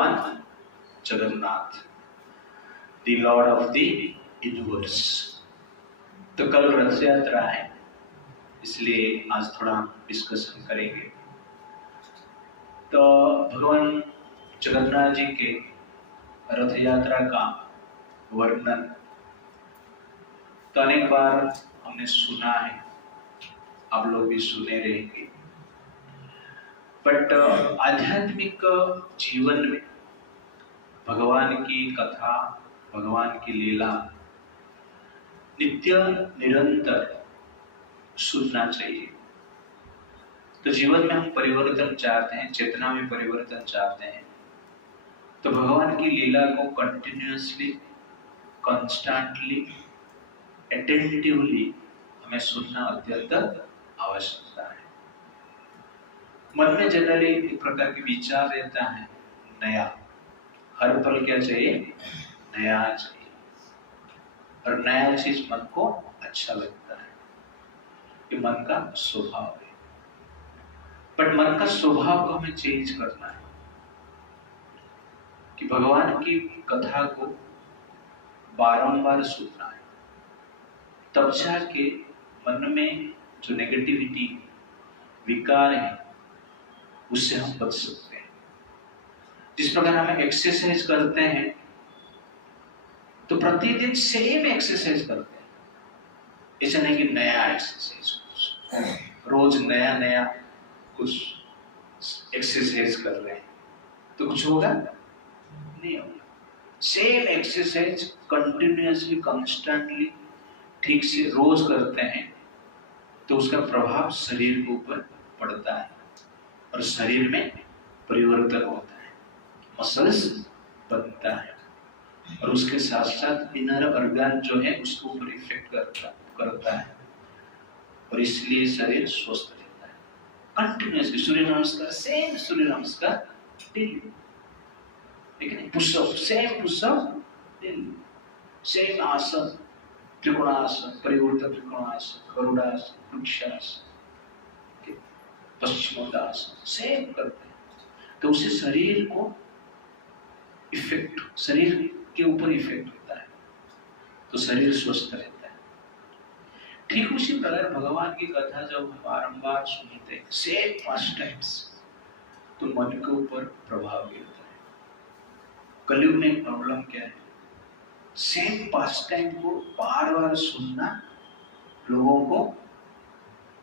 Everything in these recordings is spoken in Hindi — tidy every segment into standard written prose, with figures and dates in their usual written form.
भगवान Jagannath, the Lord of the universe. तो कल रथ यात्रा है, इसलिए आज थोड़ा डिस्कशन करेंगे। तो भगवान जगन्नाथ जी के रथ यात्रा का वर्णन तो अनेक बार हमने सुना है, आप लोग भी सुने रहेंगे। बट आध्यात्मिक जीवन में भगवान की कथा, भगवान की लीला नित्य निरंतर सुनना चाहिए। तो जीवन में हम परिवर्तन चाहते हैं, चेतना में परिवर्तन चाहते हैं, तो भगवान की लीला को कंटिन्यूअसली, कॉन्स्टेंटली, अटेंटिवली हमें सुनना अत्यंत आवश्यकता है। मन में जनरली एक प्रकार के विचार रहता है, नया, हर पल क्या चाहिए? नया चाहिए, और नया चीज मन को अच्छा लगता है, ये मन का स्वभाव है। बट मन का स्वभाव को हमें चेंज करना है कि भगवान की कथा को बारंबार सुनना है, तब जाके मन में जो नेगेटिविटी, विकार है, उससे हम बच सकते हैं। जिस प्रकार हम एक्सरसाइज करते हैं, तो प्रतिदिन सेम एक्सरसाइज करते हैं, ऐसा नहीं कि नया एक्सरसाइज, रोज नया नया कुछ एक्सरसाइज कर रहे हैं तो कुछ होगा नहीं होगा। सेम एक्सरसाइज कंटिन्यूअसली, कांस्टेंटली, ठीक से रोज करते हैं तो उसका प्रभाव शरीर के ऊपर पड़ता है और शरीर में परिवर्तन होता है, मसल्स बनता है, और उसके साथ साथ इनर ऑर्गन जो है उसके ऊपर इफेक्ट करता है, और इसलिए शरीर स्वस्थ रहता है। कंटिन्यूअसली सूर्य नमस्कार, सेम सूर्य नमस्कार डेली, ठीक है, pushup, same pushup daily, same आसन, त्रिकोणासन, परिवर्तन त्रिकोणासन, गरुड़ासन, वृक्षासन, पश्चिमोत्तानासन, सेम करते हैं, तो उससे शरीर को इफेक्ट, शरीर के ऊपर इफेक्ट होता है, तो शरीर स्वस्थ रहता है। ठीक उसी प्रकार भगवान की कथा जब हम बारंबार सुनते हैं, सेम 5 टाइम्स, तो मन के ऊपर प्रभाव गिरता है। कलयुग में एक प्रॉब्लम क्या है? सेम 5 टाइम को बार बार सुनना लोगों को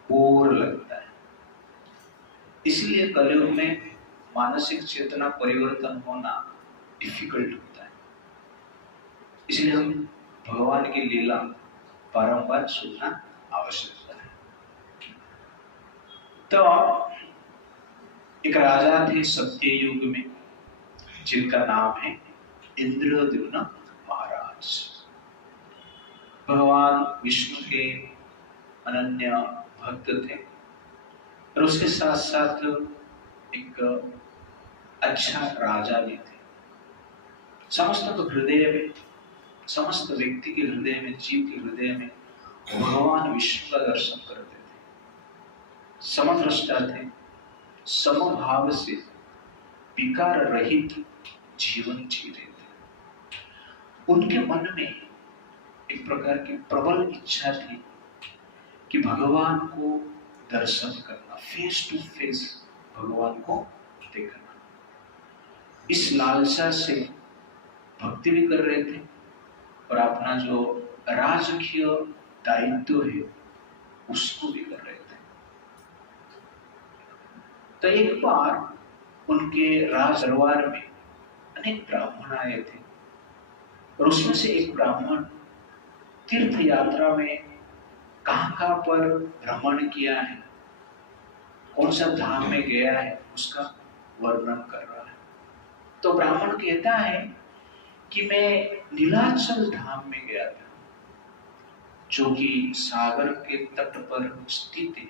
बोर लगता है, इसलिए कलयुग में मानसिक चेतना परिवर्तन होना डिफिकल्ट होता है। इसलिए हम भगवान की लीला बारंबार सुनना आवश्यकता है। तो एक राजा थे सत्य युग में, जिनका नाम है इंद्रद्युम्न महाराज। भगवान विष्णु के अनन्य भक्त थे, और उसके साथ साथ एक अच्छा राजा भी थे। समस्त हृदय में, समस्त व्यक्ति के हृदय में, जीव के हृदय में भगवान विष्णु का दर्शन करते थे, समदृष्टा थे, समभाव से विकार रहित जीवन जी रहे थे। उनके मन में एक प्रकार की प्रबल इच्छा थी कि भगवान को दर्शन करना, फेस टू फेस भगवान को देखना। इस लालसा से भक्ति भी कर रहे थे, और अपना जो राजकीय दायित्व है उसको भी कर रहे थे। तो एक बार उनके राज दरबार में अनेक ब्राह्मण आए थे, और उसमें से एक ब्राह्मण तीर्थ यात्रा में कहाँ पर भ्रमण किया है, कौन सा धाम में गया है, उसका वर्णन कर रहा है। तो ब्राह्मण कहता है कि मैं नीलाचल धाम में गया था, जो कि सागर के तट पर स्थित है,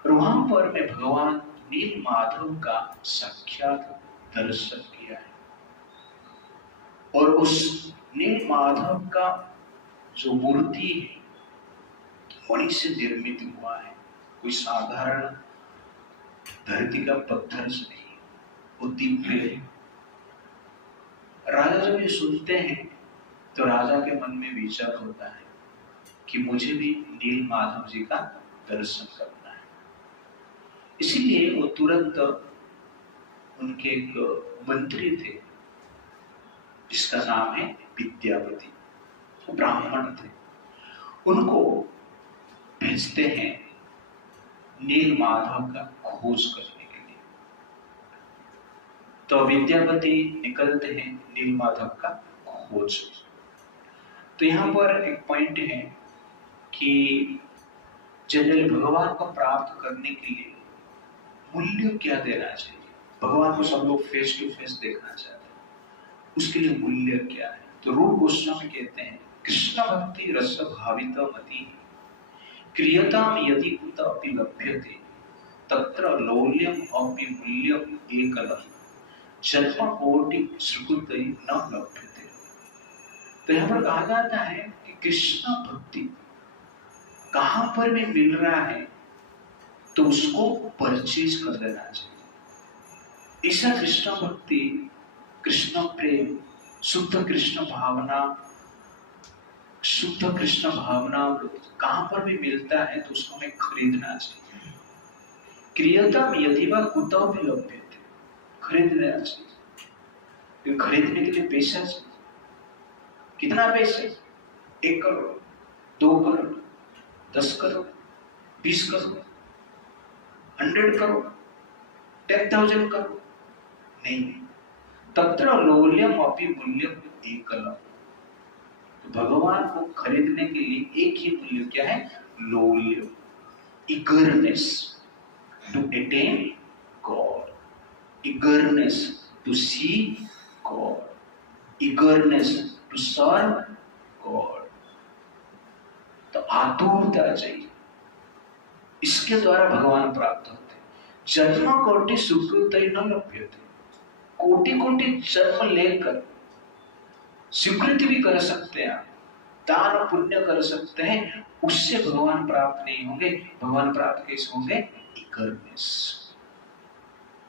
और वहां पर मैं भगवान नील माधव का साक्षात दर्शन किया है, और उस नील माधव का जो मूर्ति है मणि से निर्मित हुआ है, कोई साधारण धरती का पत्थर से नहीं, वो दिव्य है, राजा जब ये सुनते हैं तो राजा के मन में विचार होता है कि मुझे भी नील माधव जी का दर्शन करना है। इसीलिए वो तुरंत, उनके एक मंत्री थे जिसका नाम है विद्यापति, वो ब्राह्मण थे, उनको भेजते हैं नील माधव का खोज करने के लिए। तो विद्यापति निकलते हैं नील माधव का खोज। तो यहां पर एक पॉइंट है कि जनरल भगवान को प्राप्त करने के लिए मूल्य क्या देना चाहिए। भगवान को सब लोग फेस टू फेस देखना चाहते हैं, उसके लिए मूल्य क्या है। तो रूप गोस्वामी कहते हैं, कृष्ण भक्ति रस भावित मति क्रियताम यदि कुत अपि लभ्यते तत्र लौल्यम अपि मूल्यम एकलम जन्म कोटि सुकृतै न लभ्यते। तो यहाँ पर कहा जाता है कि कृष्ण भक्ति कहां पर भी मिल रहा है तो उसको परचेज कर लेना चाहिए। ऐसा कृष्ण भक्ति, कृष्ण प्रेम, शुद्ध कृष्ण भावना, शुद्ध कृष्ण भावना कहां पर भी मिलता है तो उसको हमें खरीदना चाहिए। क्रियतम यदि वा कुतः भी लभ्यते, खरीदना चाहिए। खरीदने के लिए पैसा चाहिए। कितना पैसा? 1 करोड़, 2 करोड़, 10 करोड़, 20 करोड़, 100 करोड़, 10,000 करोड़ नहीं। तत्र लौल्यम अपि मूल्यम एकलम। भगवान को खरीदने के लिए एक ही मूल्य क्या है? लौल्य, eagerness to attain God, eagerness to see God, eagerness to serve God। तो आतुरता चाहिए, इसके द्वारा भगवान प्राप्त होते हैं। जन्म कोटि सुकृतै न लभ्यते, कोटि कोटि जन्म लेकर स्वीकृति भी कर सकते हैं, दान पुण्य कर सकते हैं, उससे भगवान प्राप्त नहीं होंगे। भगवान प्राप्त कैसे होंगे? इगरनेस।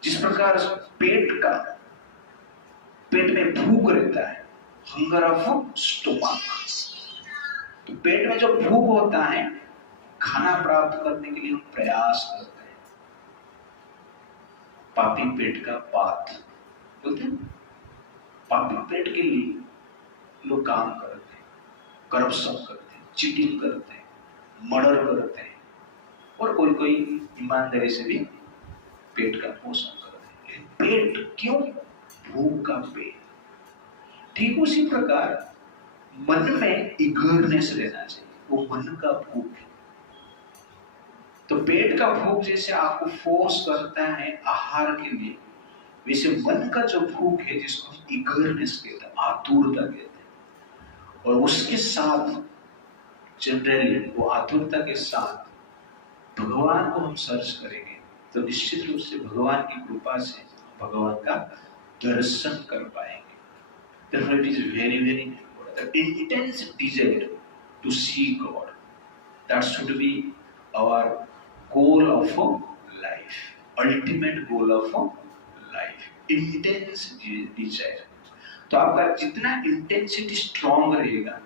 जिस प्रकार पेट में भूख रहता है, हंगर ऑफ स्टोमक, तो पेट में जो भूख होता है खाना प्राप्त करने के लिए हम प्रयास करते हैं। पापी पेट का पात बोलते हैं। पापी पेट के लिए लोग काम करते हैं, करप्शन करते हैं, चीटिंग करते हैं, मर्डर करते हैं, और कोई कोई ईमानदारी से भी पेट का पोषण करते हैं। पेट क्यों? भूख का पेट। ठीक उसी प्रकार मन में इगरनेस रहना चाहिए, वो मन का भूख है। तो पेट का भूख जैसे आपको फोर्स करता है आहार के लिए, वैसे मन का जो भूख है जिसको हम इगरनेस कहते हैं, आतुरता कहते हैं, और उसके साथ जनरली वो आतुरता के साथ भगवान को हम सर्च करेंगे तो निश्चित रूप से भगवान की कृपा से भगवान का दर्शन कर पाएंगे। Therefore, it is very, very important. The intense desire to see God, that should be our goal of life, ultimate goal of life. Intense desire. तो आपका जितना इंटेंसिटी स्ट्रॉन्ग रहेगा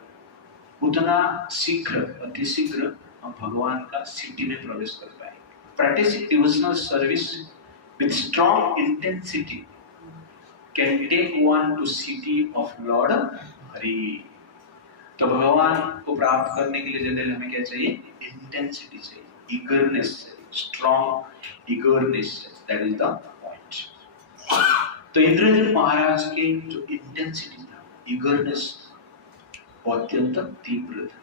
उतना शीघ्र, अति शीघ्र हम भगवान का सिटी में प्रवेश कर पाएंगे। Practicing devotional service with strong intensity can take one to city of Lord Hari। तो भगवान को प्राप्त करने के लिए जनरल हमें क्या चाहिए? इंटेंसिटी चाहिए, ईगरनेस चाहिए, strong eagerness. That is the point. तो इंद्रजित महाराज के जो इंटेंसिटी था, ईगरनेस, अत्यंत तीव्र था।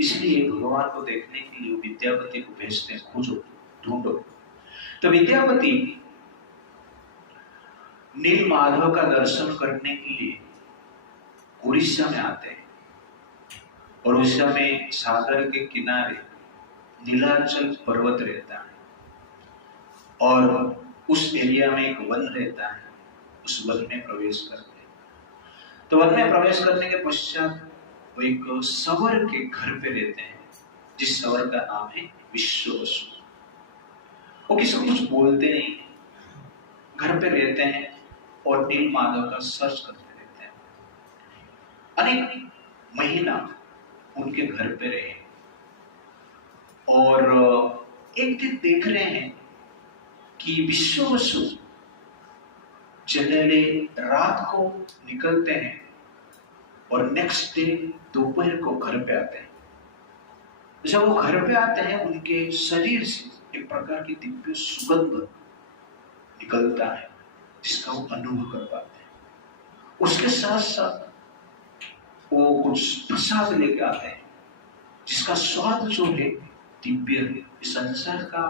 इसलिए भगवान को देखने के लिए विद्यापति को भेजते हैं, खोजो, ढूंढो। तो विद्यापति नील माधव का दर्शन करने के लिए उड़ीसा में आते हैं, और उस समय सागर के किनारे नीलाचल पर्वत रहता है, और उस एरिया में एक वन रहता है। उस वन में प्रवेश करते हैं। तो वन में प्रवेश करने के पश्चात वो एक सवर के घर पे रहते हैं, जिस सवर का नाम है विश्ववसु। वो किसी को कुछ बोलते नहीं, घर पे रहते हैं और नील माधव का सर्च करते रहते अनेक महीना उनके घर पे रहे और एक दिन देख रहे हैं कि विश्व वसु जनरली रात को निकलते हैं और नेक्स्ट डे दोपहर को घर पे आते हैं। जब वो घर पे आते हैं उनके शरीर से एक प्रकार की दिव्य सुगंध निकलता है जिसका वो अनुभव कर पाते हैं। उसके साथ साथ वो कुछ प्रसाद लेके आते हैं जिसका स्वाद जो है दिव्य है। इस संसार का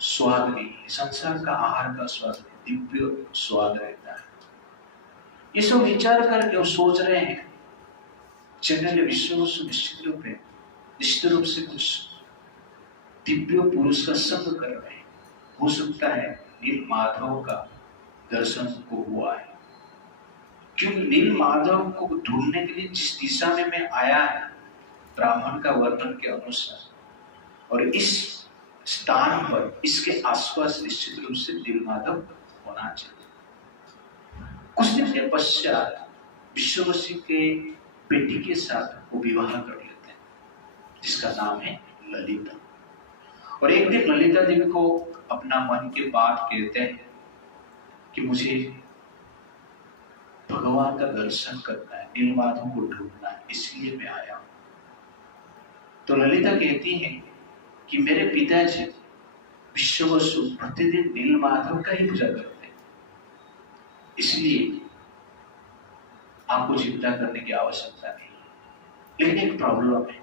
स्वाद नहीं, संसार का आहार का स्वाद नहीं, दिव्य स्वाद रहता है। ये सब विचार करके वो सोच रहे हैं जनरल विश्व निश्चित रूप से कुछ दिव्य पुरुष का संग कर रहे हैं। हो सकता है नील माधव का दर्शन को हुआ है, क्योंकि नील माधव को ढूंढने के लिए जिस दिशा में मैं आया है ब्राह्मण का वर्णन के अनुसार, और इस स्थान पर इसके आसपास निश्चित रूप से नील माधव होना चाहिए। कुछ दिन के पश्चात विश्ववसी के बेटी के साथ वो विवाह कर लेते हैं जिसका नाम है ललिता। और एक दिन ललिता देवी को अपना मन की बात कहते हैं कि मुझे भगवान का दर्शन करना है, नील माधव को ढूंढना है, इसलिए मैं आया हूं। तो ललिता कहती है कि मेरे पिताजी विश्ववसु प्रतिदिन नील माधव का ही पूजा करते हैं, इसलिए आपको चिंता करने की आवश्यकता नहीं। लेकिन एक प्रॉब्लम है,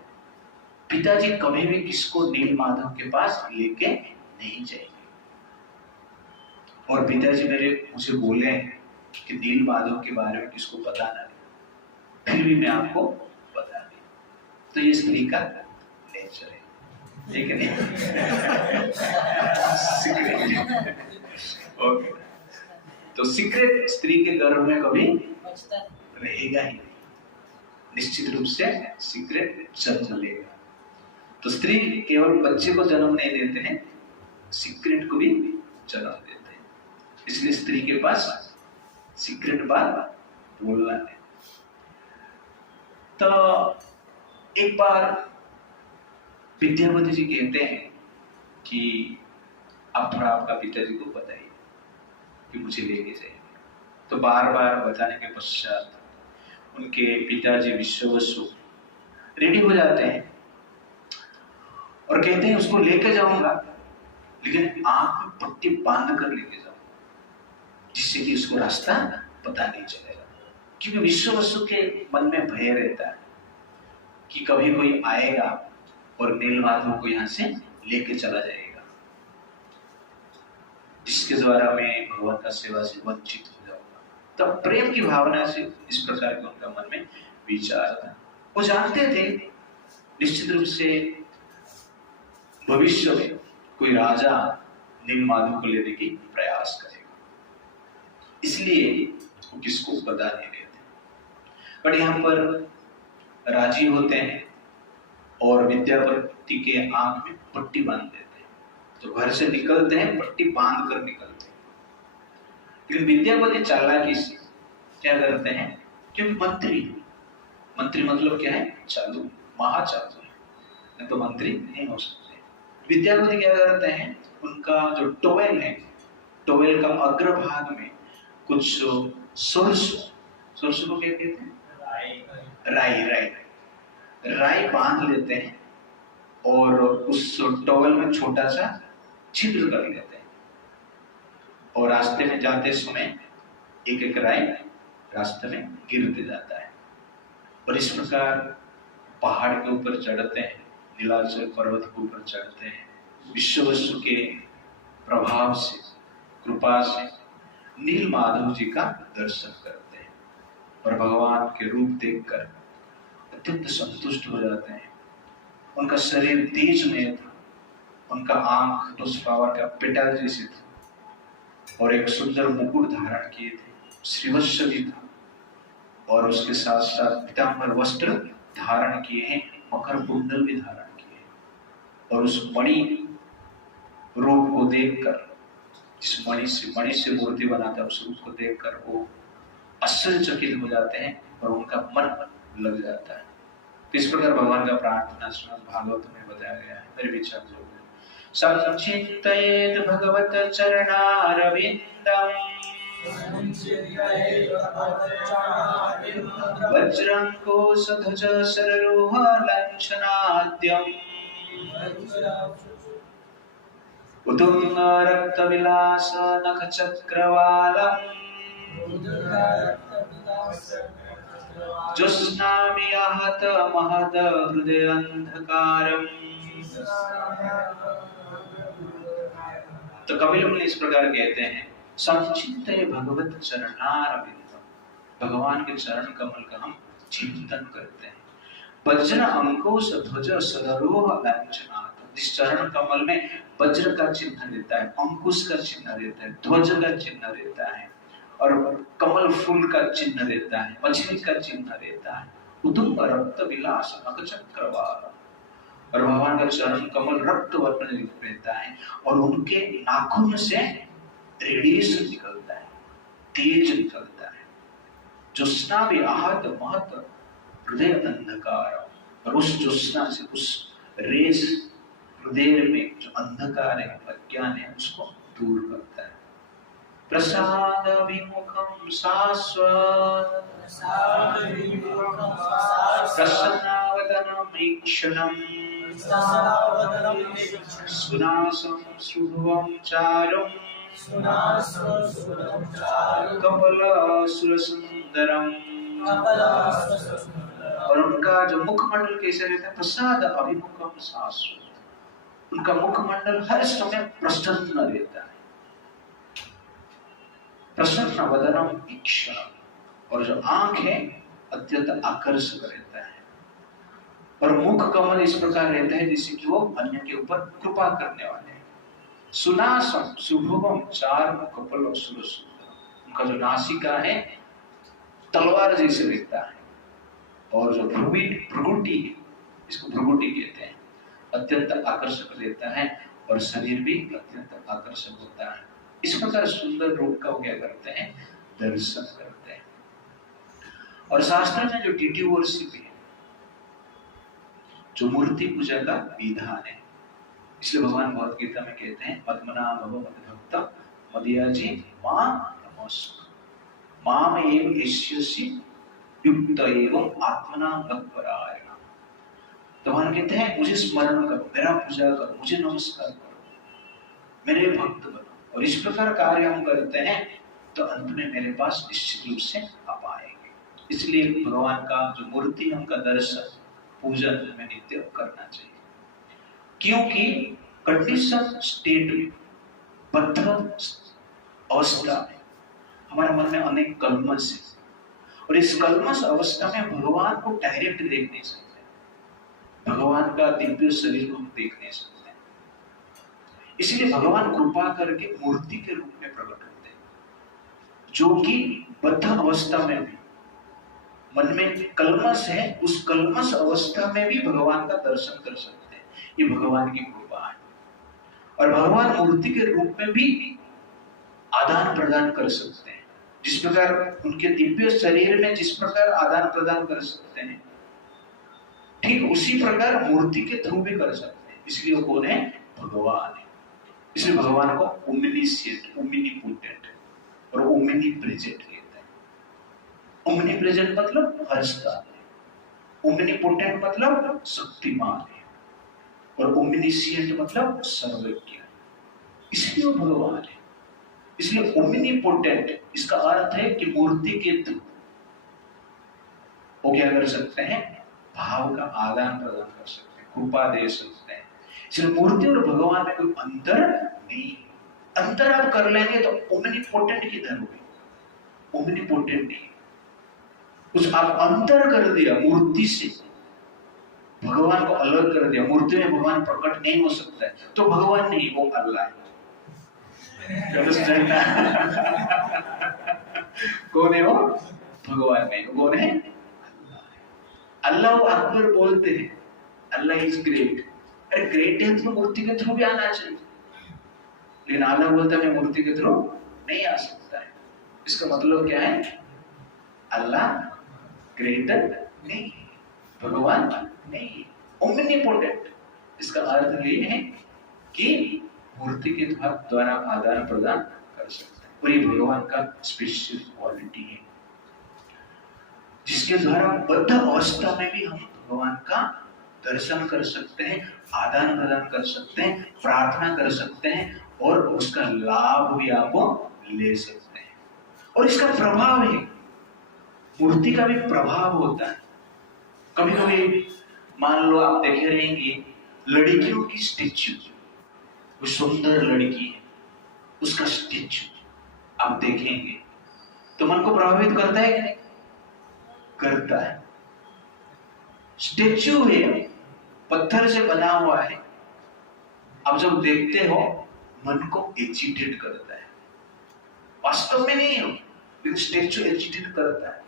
पिताजी कभी भी किसको नील माधव के पास लेके नहीं जाएंगे। और पिताजी मुझे बोले हैं कि नील माधव के बारे में किसको पता ना, फिर भी मैं आपको बता दूं। तो ये स्त्री का नेचर है, ठीक है नहीं? ओके, तो सीक्रेट स्त्री के गर्भ में कभी रहेगा ही नहीं, निश्चित रूप से सीक्रेट जन्म लेगा। तो स्त्री केवल बच्चे को जन्म नहीं देते हैं, सीक्रेट को भी जन्म देते हैं। इसलिए स्त्री के पास सीक्रेट बात बोलना है। तो एक बार विद्यापति जी कहते हैं कि आप थोड़ा आपका पिताजी को बताइए कि मुझे लेके जाइए। तो बार बार बताने के पश्चात उनके पिताजी विश्ववसु रेडी हो जाते हैं और कहते हैं उसको लेके जाऊंगा, लेकिन आंख में पट्टी बांध कर लेके जाऊंगा जिससे कि उसको रास्ता पता नहीं चलेगा। क्योंकि विश्ववसु के मन में भय रहता है कि कभी कोई आएगा और नील माधव को यहाँ से लेके चला जाएगा, जिसके द्वारा मैं भगवान का सेवा से वंचित हो जाऊंगा। तब प्रेम की भावना से इस प्रकार के उनका मन में विचार था। वो जानते थे निश्चित रूप से भविष्य में कोई राजा नील माधव को लेने की प्रयास करेगा, इसलिए वो किसको बता नहीं रहे थे। पर यहाँ पर राजी होते हैं और विद्यापति के आंख में पट्टी बांध देते हैं। तो घर से निकलते हैं पट्टी बांध कर निकलते हैं। लेकिन विद्यापति चालाकी से क्या करते हैं, क्योंकि मंत्री मतलब क्या है, चालू, महाचालू है, नहीं तो मंत्री नहीं हो सकते। विद्यापति क्या करते हैं, उनका जो टोवेल है, टोवेल का अग्रभाग में कुछ सरसों को क्या कहते हैं, राई बांध लेते हैं और उस टॉवल में छोटा सा छिद्र कर लेते हैं और रास्ते में जाते समय एक एक राई रास्ते में गिरते जाता है। और इस प्रकार पहाड़ के ऊपर चढ़ते हैं, नीलाचल पर्वत के ऊपर चढ़ते हैं। विश्ववसु के प्रभाव से, कृपा से नील माधव जी का दर्शन करते हैं और भगवान के रूप देखकर अत्यंत संतुष्ट हो जाते हैं। उनका शरीर तेजमय था, उनका आंख तो फ्लावर का पेटल जैसे था और एक सुंदर मुकुट धारण किए थे, श्रीवत्स भी था और उसके साथ साथ पीतांबर वस्त्र धारण किए हैं, मकर कुंडल भी धारण किए हैं। और उस मणि रूप को देखकर, जिस मणि से मूर्ति बनाता है, उस रूप को देखकर वो आश्चर्यचकित हो जाते हैं और उनका मन लग जाता है। तो इस प्रकार भगवान का प्रार्थना श्रीमद् भागवत में बताया गया है। मेरे विचार जो संचिन्तयेत् भगवत चरणारविन्दम् वज्रङ्कोशध्वज शररोह लाञ्छनाद्यम् उतुङ्ग रक्तविलास नखचक्रवालम् ज्योत्स्नामि आहत महद हृदयान्धकारम्। तो कपिल मुनि इस प्रकार कहते हैं, संचिन्तये भगवत चरणारविन्दम्, भगवान के चरण कमल का हम चिंतन करते हैं। वज्र अंकुश ध्वज सदरोह लांछनात्, जिस चरण कमल में वज्र का चिन्ह रहता है, अंकुश का चिन्ह रहता है, ध्वज का चिन्ह रहता है और कमल फूल का चिन्ह रहता है, मछली का चिन्ह रहता है। उदुम रक्त विलास नखचक्रवाल, और भगवान का चरण कमल रक्त वर्ण रहता है और उनके नाखून से रेडिएशन निकलता है, तेज निकलता है। ज्योत्स्ना भी आहत महत हृदय अंधकार, और उस ज्योत्स्ना से, उस रेस हृदय में जो अंधकार है, अज्ञान है, उसको दूर करता है। प्रसाद विमुखम शाश्वत प्रसन्नावदनम ईक्षणम सुनासं सुभुवं चारुं कमलासुरसुन्दरम्। और उनका जो मुखमंडल कैसे रहता है, प्रसाद अभिमुखम शाश्वत, उनका मुखमंडल हर समय प्रसन्न रहता है। प्रसन्न वदनम ईक्षणम, और जो आंख है अत्यंत आकर्षक रहता है। और मुख कमल इस प्रकार रहता है जिससे कि वो अन्य के ऊपर कृपा करने वाले हैं। सुनासम सुभुवम चारुं कमलासुरसुन्दरम्, उनका जो नासिका है तलवार जैसे रहता है, और जो भ्रुगुटी है, इसको भ्रुगुटी कहते हैं, अत्यंत आकर्षक रहता है और शरीर भी अत्यंत आकर्षक होता है। इस प्रकार सुंदर रूप का क्या करते हैं, दर्शन करते हैं। और शास्त्र में जो डिटी वर्शिप है, जो मूर्ति पूजा का विधान है, इसलिए भगवान भगवद गीता में कहते हैं, मद्मना भव मद्भक्त मदयाजी मां नमस्कुरु माम एव एष्यसि युक्त एवं आत्मना मत्परायण। तो भगवान कहते हैं, मुझे स्मरण करो, मेरा पूजा करो, मुझे नमस्कार करो, मेरे भक्त बनो। और इस प्रकार कार्य हम करते हैं तो अंत में मेरे पास निश्चित रूप से आप आएंगे। इसलिए भगवान का जो मूर्ति उनका दर्शन पूजन हमें नित्य करना चाहिए, क्योंकि कंडीशन स्टेट में, बद्ध अवस्था में हमारे मन में अनेक कल्मश है, और इस कल्मश अवस्था में भगवान को डायरेक्ट देख नहीं सकते, भगवान का दिव्य शरीर को हम देख नहीं सकते। इसलिए भगवान कृपा करके मूर्ति के रूप में प्रकट होते हैं, जो कि बद्ध अवस्था में भी मन में कल्मश है, उस कल्मश अवस्था में भी भगवान का दर्शन कर सकते हैं। ये भगवान की कृपा है। और भगवान मूर्ति के रूप में भी आदान प्रदान कर सकते हैं, जिस प्रकार उनके दिव्य शरीर में जिस प्रकार आदान प्रदान कर सकते हैं, ठीक उसी प्रकार मूर्ति के थ्रू भी कर सकते हैं। इसलिए वो कौन है, भगवान है। इसलिए भगवान को ओमनिशिएंट, ओमनिपोटेंट और ओमनीप्रेजेंट कहते हैं। ओमनीप्रेजेंट मतलब हर स्थान है, ओमनीपोटेंट मतलब शक्तिमान है, और ओमनिशिएंट मतलब सर्वज्ञ है। इसलिए वो भगवान है। इसलिए ओमनीपोटेंट इसका अर्थ है कि मूर्ति के थ्रू वो क्या कर सकते हैं, भाव का आदान प्रदान कर सकते हैं, कृपा दे सकते हैं। इसलिए मूर्ति और भगवान में कोई अंतर नहीं। अंतर आप कर लेंगे तो ओमनीपोटेंट किधर होगी, ओमनीपोटेंट नहीं। कुछ आप अंतर कर दिया मूर्ति से, भगवान को अलग कर दिया, मूर्ति में भगवान प्रकट नहीं हो सकता है, तो भगवान नहीं, वो अल्लाह है। कौन है वो, भगवान नहीं, वो कौन है, अल्लाह। वो अकबर बोलते हैं अल्लाह इज ग्रेट। अरे ग्रेट है तो मूर्ति के थ्रू भी आना चाहिए, लेकिन अल्लाह बोलता है मैं मूर्ति के थ्रू नहीं आ सकता है। इसका मतलब क्या है, अल्लाह ग्रेटर नहीं, भगवान नहीं, ओमनिपोटेंट। इसका अर्थ ये है कि मूर्ति के द्वारा आदान प्रदान कर सकते हैं, और ये भगवान का स्पेशल क्वालिटी है, जिसके द्वारा बद्ध अवस्था में भी हम भगवान का दर्शन कर सकते हैं, आदान प्रदान कर सकते हैं, प्रार्थना कर सकते हैं, और उसका लाभ भी आप ले सकते हैं। और इसका प्रभाव है, मूर्ति का भी प्रभाव होता है। कभी कभी मान लो आप देखे रहेंगे लड़कियों की स्टेच्यू, वो सुंदर लड़की है, उसका स्टेच्यू आप देखेंगे तो मन को प्रभावित करता है कि नहीं? करता है। स्टेच्यू है, पत्थर से बना हुआ है, आप जब देखते हो मन को एजिटेट करता है। वास्तव में नहीं हो, लेकिन स्टेच्यू एजिटेट करता है,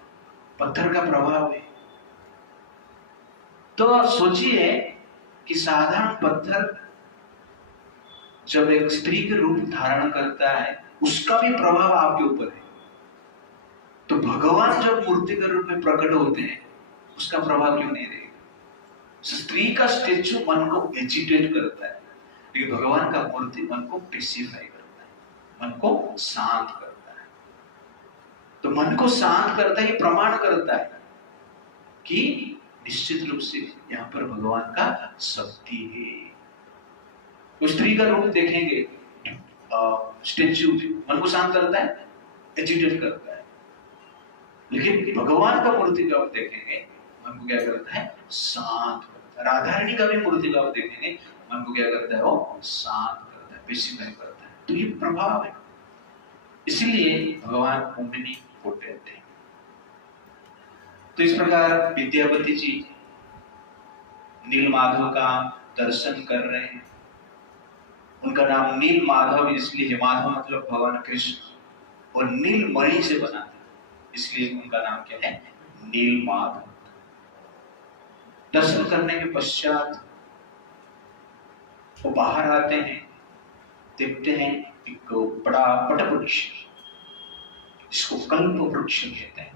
पत्थर का प्रभाव है। तो सोचिए कि साधारण पत्थर जब एक स्त्री के रूप धारण करता है, उसका भी प्रभाव आपके ऊपर है। तो भगवान जब मूर्ति के रूप में प्रकट होते हैं, उसका प्रभाव क्यों नहीं रहेगा? स्त्री का स्टेच्यू मन को एजिटेट करता है, लेकिन भगवान का मूर्ति मन को पेसिफाई करता है, मन को शांत करता है। तो मन को शांत करता है, ये प्रमाण करता है कि निश्चित रूप से यहाँ पर भगवान का शक्ति है। तो स्त्री का रूप देखेंगे, स्टेच्यू मन को शांत करता है, एजिटेट करता है, लेकिन भगवान का मूर्ति का आप देखेंगे मन को क्या करता है? शांत करता है। राधा रानी का भी मूर्ति का आप देखेंगे मन को क्या करता है? वो शांत करता है, पेसिफाई करता है। तो ये प्रभाव है, इसलिए भगवान ओमनिपोटेंट है। तो इस प्रकार विद्यापति जी नील माधव का दर्शन कर रहे हैं। उनका नाम नील माधव इसलिए, माधव मतलब भगवान कृष्ण, और नील मणि से बना था, इसलिए उनका नाम क्या है? नील माधव। दर्शन करने के पश्चात वो बाहर आते हैं, देखते हैं एक बड़ा वट वृक्ष, जिसको कल्प वृक्ष कहते हैं।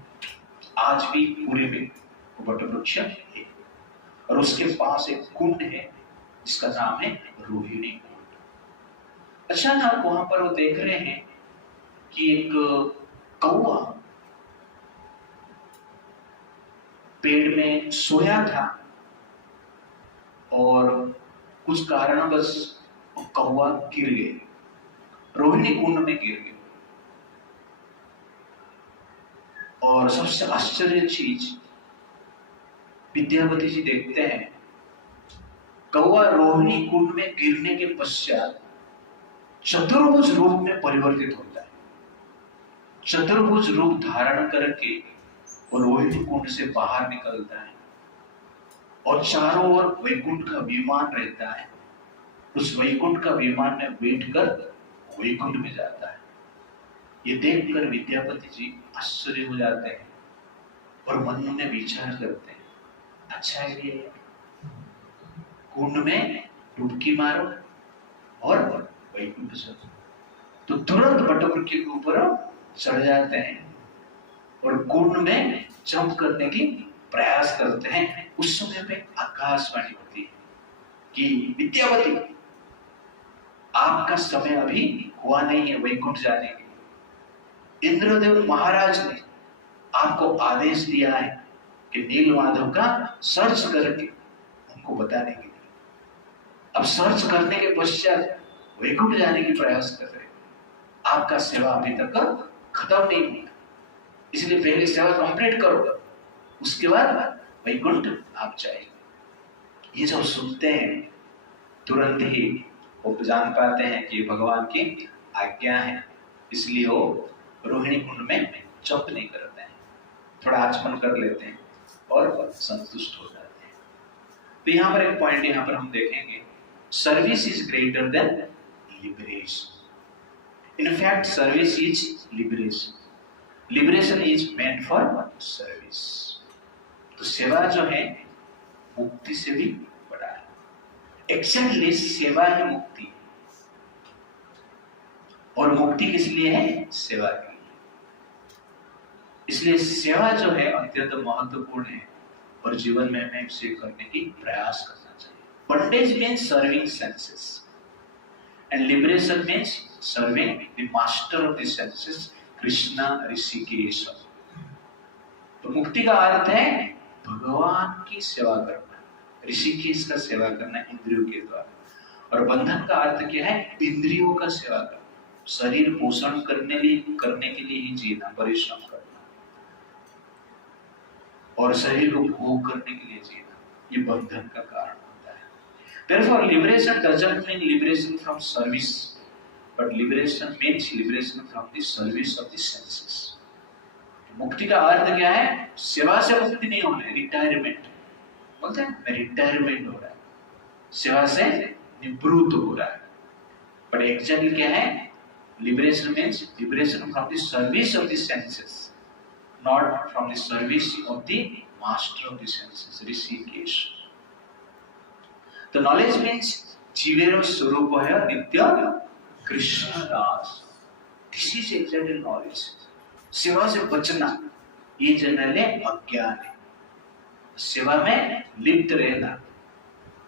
आज भी पूरे में वो वट वृक्ष है, और उसके पास एक कुंड है जिसका नाम है रोहिणी कुंड। अचानक वहां पर वो देख रहे हैं कि एक कौवा पेड़ में सोया था, और कुछ कारणवश कौवा गिर गए, रोहिणी कुंड में गिर गए। और सबसे आश्चर्य चीज विद्यापति जी देखते हैं, कौवा रोहिणी कुंड में गिरने के पश्चात चतुर्भुज रूप में परिवर्तित होता है। चतुर्भुज रूप धारण करके वो रोहिणी कुंड से बाहर निकलता है, और चारों ओर वैकुंठ का विमान रहता है। उस वैकुंठ का विमान में बैठकर वैकुंठ में जाता है। ये देखकर विद्यापति जी आश्चर्य हो जाते हैं, और मन में विचार करते हैं, अच्छा ये कुंड में डुबकी मारो और वैकुंठ चलो। तो तुरंत वटवृक्ष के ऊपर चढ़ जाते हैं और कुंड में जंप करने की प्रयास करते हैं। उस समय पे आकाशवाणी होती है कि विद्यापति, आपका समय अभी हुआ नहीं है वैकुंठ जाने के। इंद्रदेव महाराज ने आपको आदेश दिया है कि नील माधव का सर्च करके उनको बताने के लिए। अब सर्च करने के पश्चात वैकुंठ जाने की प्रयास कर रहे हैं। आपका सेवा अभी तक खत्म नहीं हुआ, इसलिए पहले सेवा कंप्लीट करो, उसके बाद वैकुंठ आप जाएंगे। ये जब सुनते हैं तुरंत ही वो जान पाते हैं कि भगवान की आज्ञा है, इसलिए वो रोहिणी कुंड में जंप नहीं करते हैं, थोड़ा आचमन कर लेते हैं और संतुष्ट हो जाते हैं। तो यहाँ पर एक पॉइंट यहाँ पर हम देखेंगे, service is greater than liberation. In fact service is liberation, liberation is meant for service. तो सेवा जो है मुक्ति से भी बड़ा है। एक्चुअली सेवा ही मुक्ति, और मुक्ति किस लिए है? सेवा के लिए। इसलिए सेवा जो है अत्यंत महत्वपूर्ण है और जीवन में हमें इसे करने की प्रयास करना चाहिए। Bondage means serving senses and liberation means serving the master of the senses, Krishna Rishikesh. तो मुक्ति का अर्थ है भगवान की सेवा करना, ऋषिकेश का सेवा करना इंद्रियों के द्वारा। और बंधन का अर्थ क्या है? इंद्रियों का सेवा करना, शरीर पोषण करने के लिए ही जीना, परिश्रम करना और शरीर को भोग करने के लिए जीना, ये बंधन का कारण होता है। Therefore, liberation doesn't mean liberation from service, but liberation means liberation from the service of the senses. मुक्ति का अर्थ क्या है? सेवा से मुक्ति नहीं होना है, रिटायरमेंट बोलते हैं, मैं रिटायरमेंट हो रहा है, सेवा से निवृत्त हो रहा है। बट एक्चुअली क्या है? Liberation means liberation from the service of the senses, not from the service of the master of the senses, Hrishikesh. तो नॉलेज मीन्स जीवेरो स्वरूप है नित्य कृष्ण दास। This is actually knowledge. सेवा से बचना ये जनरली अज्ञान है, सेवा में लिप्त रहना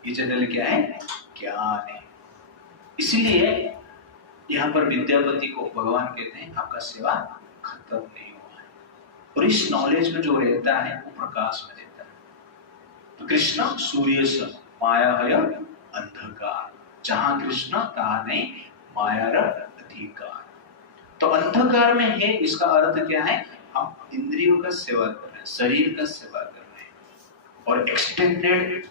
ये जनरली क्या है? ज्ञान है। इसलिए यहाँ पर विद्यापति को भगवान कहते हैं आपका सेवा खत्म नहीं हुआ है, और इस नॉलेज में जो रहता है वो प्रकाश में रहता है। तो कृष्ण सूर्य स माया है अंधकार, जहां कृष्ण कहा नहीं माया अधिकार। तो अंधकार में है, इसका अर्थ क्या है? हम इंद्रियों का सेवा कर रहे हैं, शरीर का सेवा कर रहे हैं, और एक्सटेंडेड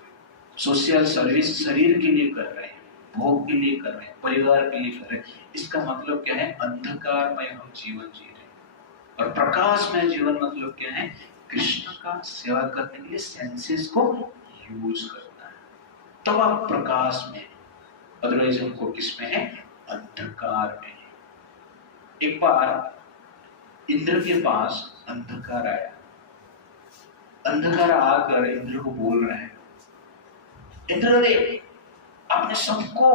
सोशल सर्विस शरीर के लिए कर रहे हैं, भोग के लिए कर रहे हैं, परिवार के लिए कर रहे हैं। इसका मतलब क्या है? अंधकार में हम जीवन जी रहे हैं। और प्रकाश में जीवन मतलब क्या है? कृष्ण का सेवा करने के लिए सेंसेस को यूज करना है, तब आप प्रकाश में, अदरवाइज हमको किसमें है? अंधकार में। एक बार इंद्र के पास अंधकार आया, अंधकार आकर इंद्र को बोल रहे हैं, इंद्र देव आपने सबको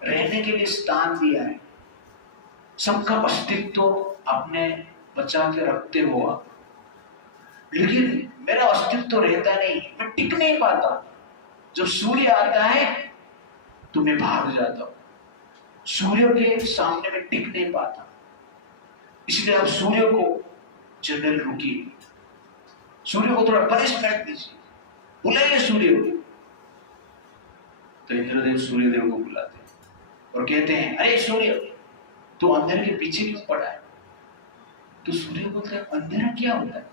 रहने के लिए स्थान दिया है, सबका अस्तित्व आपने बचा के रखते हुआ, लेकिन मेरा अस्तित्व रहता नहीं, मैं टिक नहीं पाता। जब सूर्य आता है तो मैं भाग जाता हूं, सूर्य के सामने में टिक नहीं पाता। इसलिए आप सूर्य को जनरल रुकिए, सूर्य को थोड़ा पनिशमेंट दीजिए, बुलाइए सूर्य को। तो इंद्रदेव सूर्यदेव को बुलाते हैं और कहते हैं, अरे सूर्य तू अंधेरे के पीछे क्यों पड़ा है? तो सूर्य बोलता है, अंधेरा क्या होता है?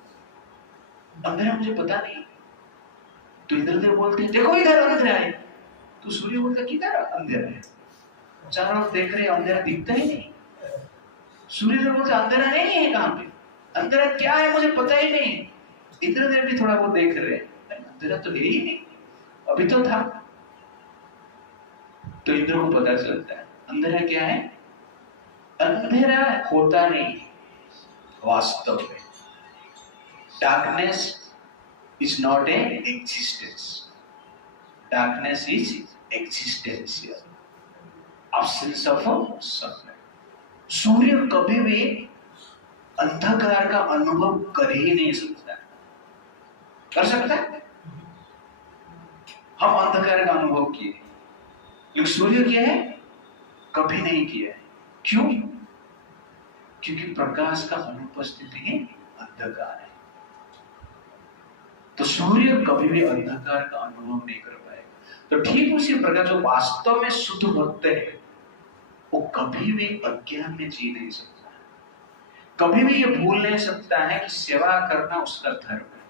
अंधेरा मुझे पता नहीं। तो इंद्रदेव बोलते हैं, देखो इधर अंधेरा है। तो सूर्य बोलता है, किधर अंधेरा है? चारों ओर देख रहे हैं, अंधेरा दिखता ही नहीं। सूर्यदेव बोलते हैं, अंधेरा नहीं है, कहां पे अंधेरा क्या है मुझे पता ही नहीं। इंद्रदेव भी थोड़ा बहुत देख रहे हैं, अंधेरा तो है ही नहीं, अभी तो था। तो इंद्र को पता चलता है अंधेरा क्या है? अंधेरा होता नहीं वास्तव में। Darkness is not a existence, darkness is existential, absence of sunlight। सूर्य कभी भी अंधकार का अनुभव कर ही नहीं सकता है। कर सकता है? हम अंधकार का अनुभव किए, लेकिन सूर्य क्या है? कभी नहीं किया है। क्यों? क्योंकि प्रकाश का अनुपस्थिति ही अंधकार है। तो सूर्य कभी भी अंधकार का अनुभव नहीं कर पाएगा। तो ठीक उसी प्रकार जो वास्तव में शुद्ध भक्त है वो कभी भी अज्ञान में जी नहीं सकता, कभी भी ये भूल नहीं सकता है कि सेवा करना उसका धर्म है,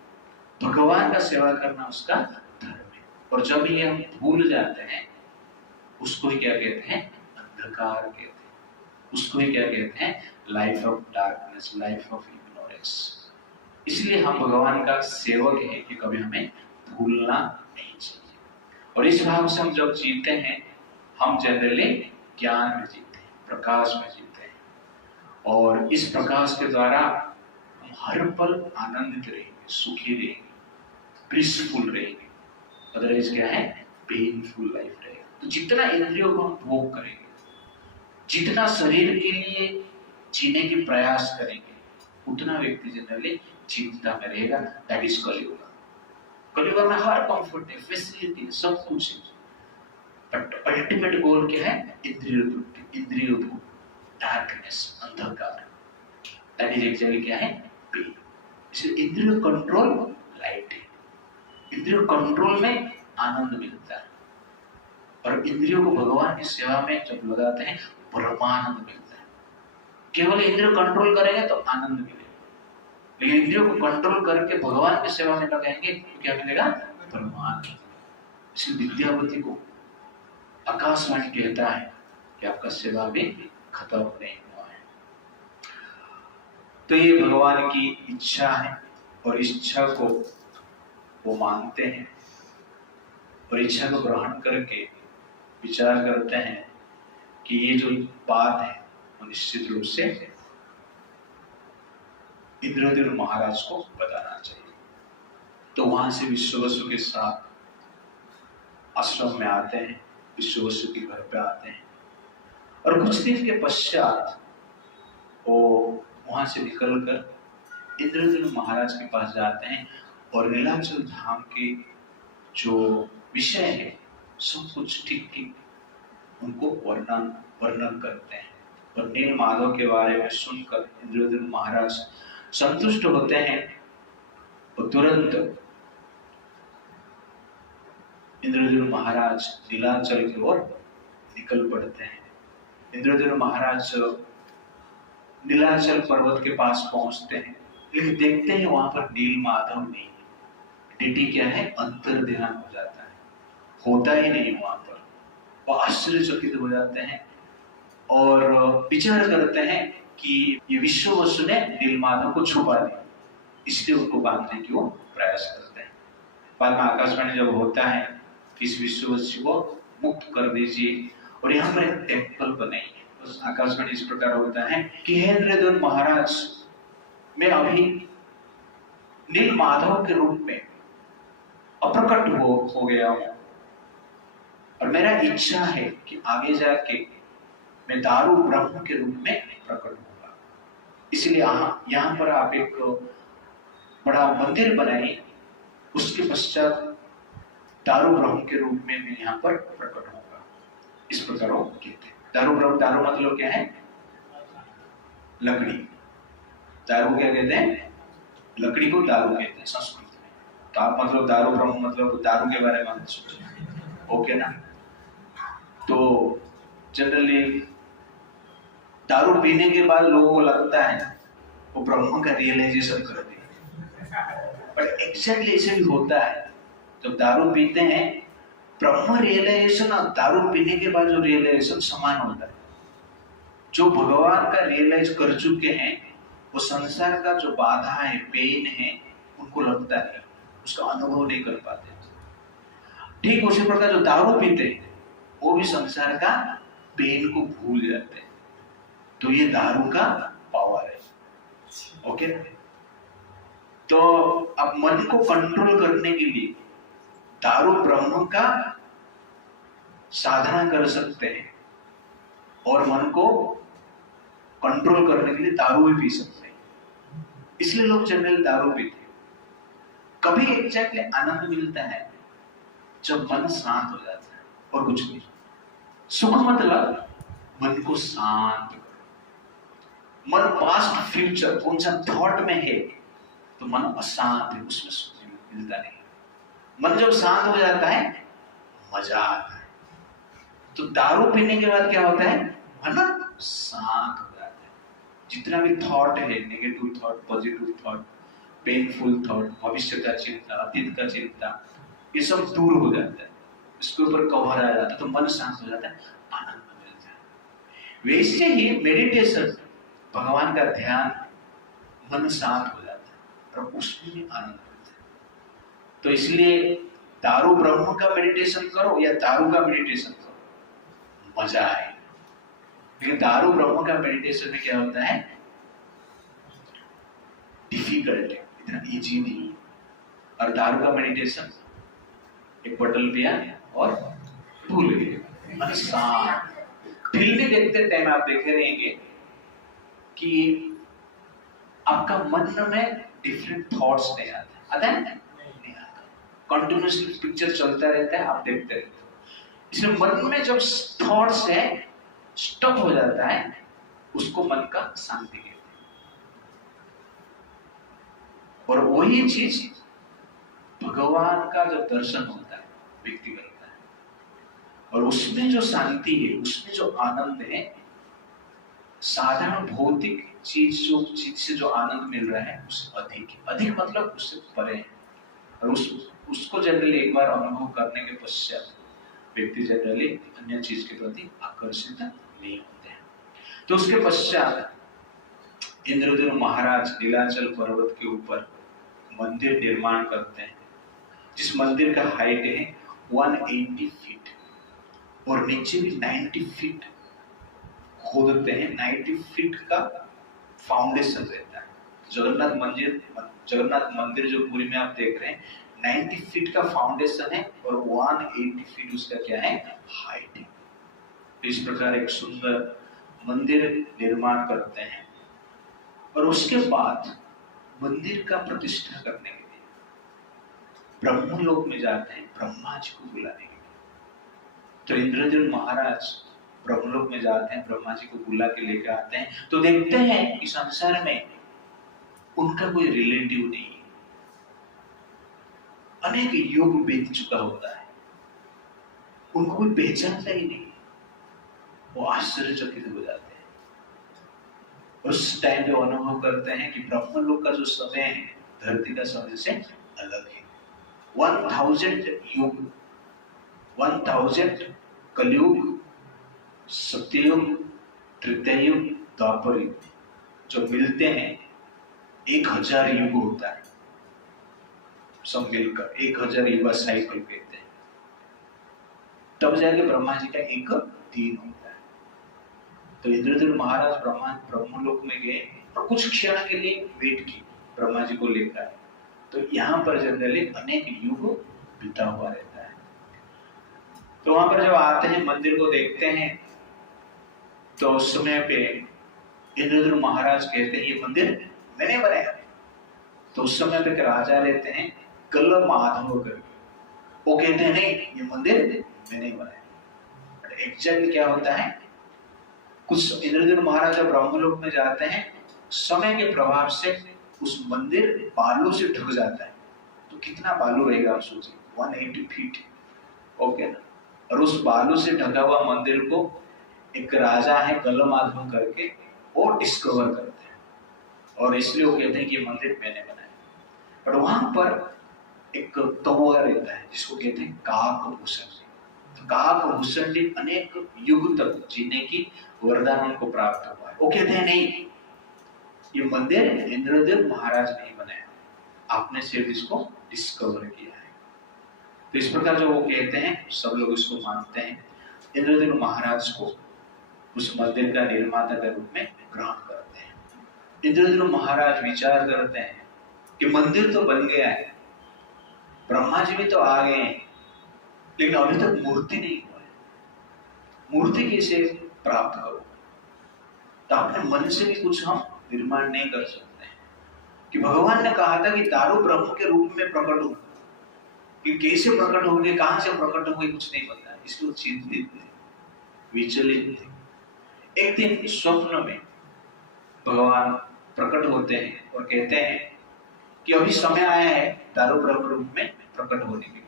भगवान का सेवा करना उसका धर्म है। और जब ये हम भूल जाते हैं उसको ही क्या कहते हैं? अंधकार कहते हैं। उसको ही क्या कहते हैं? Life of darkness, life of ignorance. इसलिए हम भगवान का सेवक हैं कि कभी हमें भूलना नहीं चाहिए। और इस भाव से हम जब जीते हैं, हम जनरली ज्ञान में जीते हैं, प्रकाश में जीते हैं, और इस प्रकाश के द्वारा हम हर पल आनंदित रहेंगे, सुखी रहेंगे, पीसफुल रहेंगे। अदरवाइज क्या है? पेनफुल लाइफ रहेगा। तो जितना इंद्रियों को हम भोग करेंगे, जितना शरीर के लिए जीने की प्रयास करेंगे, उतना व्यक्ति जनरली चिंता में रहेगा। दैट इज कलियुग। कलियुग में हर कंफर्ट है, फैसिलिटी है, सब कुछ है, बट अल्टीमेट गोल क्या है? इंद्रिय तृप्ति, इंद्रिय भोग, डार्कनेस, अंधकार। दैट इज एक्चुअली क्या है? पेन। इसलिए इंद्रिय कंट्रोल लाइट है। इंद्रिय कंट्रोल में आनंद मिलता है, और इंद्रियों को भगवान की सेवा में जब लगाते हैं परमानंद मिलता है। केवल इंद्रिय कंट्रोल करेंगे तो आनंद मिलेगा, लेकिन इंद्रियों को कंट्रोल करके भगवान की सेवा में लगाएंगे तो क्या मिलेगा? परमानंद। इसलिए विद्यापति को आकाशवाणी कहता है कि आपका सेवा भी खत्म नहीं हुआ है। तो ये भगवान की इच्छा है, और इस इच्छा को वो मानते हैं, और इच्छा को ग्रहण करके विचार करते हैं कि ये जो बात है वो निश्चित रूप से इंद्रदेव महाराज को बताना चाहिए। तो वहां से विश्ववसु के साथ आश्रम में आते हैं, विश्ववसु के घर पे आते हैं, और कुछ दिन के पश्चात वो वहां से निकलकर इंद्रदेव महाराज के पास जाते हैं, और नीलाचल धाम के जो विषय है सब कुछ ठीक ठीक उनको वर्णन करते हैं। और नील माधव के बारे में सुनकर इंद्रदेव महाराज संतुष्ट होते हैं, और तुरंत इंद्रदेव महाराज नीलाचल की ओर निकल पड़ते हैं। इंद्रदेव महाराज नीलाचल पर्वत के पास पहुंचते हैं, लेकिन देखते हैं वहां पर नील माधव नहीं है। डिटी क्या है? अंतर ध्यान हो जाता है, होता ही नहीं वहां पर। वो आश्चर्यचकित हो जाते हैं और विचार करते हैं कि ये विश्ववसु ने नील माधव को छुपा दिया, इसलिए उनको बांधने की वो प्रयास करते हैं। बाद में आकाशवाणी जब होता है कि इस विश्ववसु को मुक्त कर दीजिए, और यहाँ पर एक टेम्पल बनाइए। उस आकाशवाणी इस प्रकार होता है कि हे इंद्रदेव महाराज, मैं अभी नील माधव के रूप में अप्रकट हो गया हूं, और मेरा इच्छा है कि आगे जाके मैं दारू ब्रह्म के रूप में प्रकट होगा। इसलिए यहाँ पर आप एक बड़ा मंदिर बनाइए, उसके पश्चात दारू ब्रह्म के रूप में मैं यहाँ पर प्रकट होगा। इस प्रकार वो कहते हैं। दारू ब्रह्म, दारू मतलब क्या है? लकड़ी। दारू क्या कहते हैं? लकड़ी को दारू कहते हैं संस्कृत में। तो आप मतलब दारू ब्रह्म मतलब दारू के बारे में सोचें, ओके ना? तो जनरली दारू पीने के बाद लोगों को लगता है वो ब्रह्म का रियलाइजेशन कर दिया, पर एग्जैक्टली ऐसे भी होता है। जब दारू पीते हैं, ब्रह्म रियलाइजेशन और दारू पीने के बाद जो रियलाइजेशन समान होता है। जो भगवान का रियलाइज कर चुके हैं, वो संसार का जो बाधा है, पेन है, उनको लगता है, उसका अनुभव नहीं कर पाते। ठीक उसी प्रकार जो दारू पीते हैं वो भी संसार का पेन को भूल जाते हैं। तो ये दारू का पावर है, ओके? तो अब मन को कंट्रोल करने के लिए दारू ब्रह्म का साधना कर सकते हैं, और मन को कंट्रोल करने के लिए दारू भी पी सकते हैं। इसलिए लोग जनरल दारू पीते हैं। कभी एग्जैक्टली आनंद मिलता है जब मन शांत हो जाता है, और कुछ नहीं। सुख मतलब मन को शांत करो। मन पास्ट फ्यूचर कौन सा थॉट में है तो मन अशांत है, उसमें सुख मिलता नहीं। मन जब शांत हो जाता है मजा आता है। तो दारू पीने के बाद क्या होता है? मन शांत हो जाता है। जितना भी थॉट है, negative thought, positive thought, painful thought, भविष्य का चिंता, अतीत का चिंता, ये सब दूर हो जाता है, इसके ऊपर कवर आ जाता है, तो मन शांत हो जाता है, आनंद मिलता है। वैसे ही मेडिटेशन, भगवान का ध्यान, मन शांत हो जाता है और उसमें भी आनंद मिलता है। तो इसलिए दारू ब्रह्म का मेडिटेशन करो या दारू का मेडिटेशन करो, मजा आए। लेकिन दारू ब्रह्म का मेडिटेशन में क्या होता है? डिफिकल्ट है, इतना इजी नहीं। और दारू का मेडिटेशन एक बोतल पिया और भूल गए, मन शांत। फिल्में देखते टाइम आप देखे रहेंगे कि आपका मन में डिफरेंट थॉट्स नहीं आते, आता है नहीं आता, कंटिन्यूसली पिक्चर चलता रहता है, आप देखते रहते हो। इसलिए मन में जब थॉट्स है स्टॉप हो जाता है, उसको मन का शांति कहते हैं। और वही चीज भगवान का जब दर्शन होता है व्यक्ति करता है, और उसमें जो शांति है, उसमें जो आनंद है, साधारण भौतिक चीज से जो आनंद मिल रहा है उससे अधिक मतलब उससे परे है। और उसको जनरली एक बार अनुभव करने के पश्चात व्यक्ति जनरली अन्य चीज के प्रति आकर्षित नहीं होते हैं। तो उसके पश्चात इंद्रदेव महाराज नीलाचल पर्वत के ऊपर मंदिर निर्माण करते हैं, जिस मंदिर का हाइट है 180 फीट और नीचे भी 90 फीट खोदते हैं। 90 फीट का फाउंडेशन रहता है। जगन्नाथ मंदिर जो पूरी में आप देख रहे हैं 90 फीट का फाउंडेशन है और 180 फीट उसका क्या है, हाइट है। इस प्रकार एक सुंदर मंदिर निर्माण करते हैं और उसके बाद मंदिर का प्रतिष्ठा करने के लिए ब्रह्मलोक में जाते हैं ब्रह्मा जी को बुलाने के लिए। तो इंद्रदेव महाराज ब्रह्मलोक में जाते हैं, ब्रह्मा जी को बुला के लेकर आते हैं। तो देखते हैं कि संसार में उनका कोई रिलेटिव नहीं है, अनेक युग बीत चुका होता है, उनको कोई पहचानता ही नहीं। वो आश्चर्यचकित हो जाते हैं। उस टाइम पे अनुभव करते हैं कि ब्रह्मलोक का जो समय है धरती का समय से अलग है। 1000 युग, 1000 कलयुग, सत्ययुग, त्रेतायुग, द्वापर युग जो मिलते हैं 1000 युग होता है, सब मिलकर 1000 युग साइकिल कहते हैं। तब जाके ब्रह्मा जी का एक दिन होता है। तो इंद्रदेव महाराज ब्रह्मलोक में गए और कुछ क्षण के लिए वेट की, ब्रह्मा जी को लेकर आए। तो यहाँ पर जनरली अनेक युग बीता हुआ रहता है। तो वहां पर जब आते हैं मंदिर को देखते हैं तो उस समय पे इंद्रदेव महाराज कहते हैं ये मंदिर मैंने बनाया। तो उस समय पे राजा रहते हैं गल माधव करके, वो कहते हैं नहीं ये मंदिर मैंने बनाया। एग्जैक्ट क्या होता है, कुछ इंद्रदेव महाराज जब ब्रह्मलोक में जाते हैं समय के प्रभाव से उस मंदिर बालू से ढक जाता है। तो कितना बालू रहेगा आप सोचिए, 180 फीट, ओके ना। और उस बालू से ढका हुआ मंदिर को एक राजा है गलमाधव करके वो डिस्कवर करते हैं और इसलिए वो कहते हैं कि ये मंदिर मैंने बनाया। और वहां पर एक कौवा रहता है जिसको कहते हैं काकभूषण। तो काकभूषण जी अनेक युग तक जीने की वरदान उनको प्राप्त हुआ है। वो कहते हैं नहीं ये मंदिर इंद्रदेव महाराज ने बनाया, आपने सिर्फ इसको डिस्कवर किया है। तो इस प्रकार जो वो कहते हैं सब लोग इसको मानते हैं। इंद्रदेव महाराज को उस मंदिर का निर्माता के रूप में ग्रहण करते हैं। इंद्रदेव महाराज विचार करते हैं कि मंदिर तो बन गया है, ब्रह्मा जी भी तो आ गए हैं, लेकिन अभी तक मूर्ति नहीं हुआ है, मूर्ति कैसे प्राप्त करो। तो अपने मन से भी कुछ हम निर्माण नहीं कर सकते हैं कि भगवान ने कहा था कि दारू ब्रह्म के रूप में प्रकट हो, कि कैसे प्रकट होंगे, कहां से प्रकट होंगे कुछ नहीं पता, इसलिए चिंतित थे, विचलित थे। एक दिन स्वप्न में भगवान प्रकट होते हैं और कहते हैं कि अभी समय आया है दारू ब्रह्म रूप में प्रकट होने के लिए,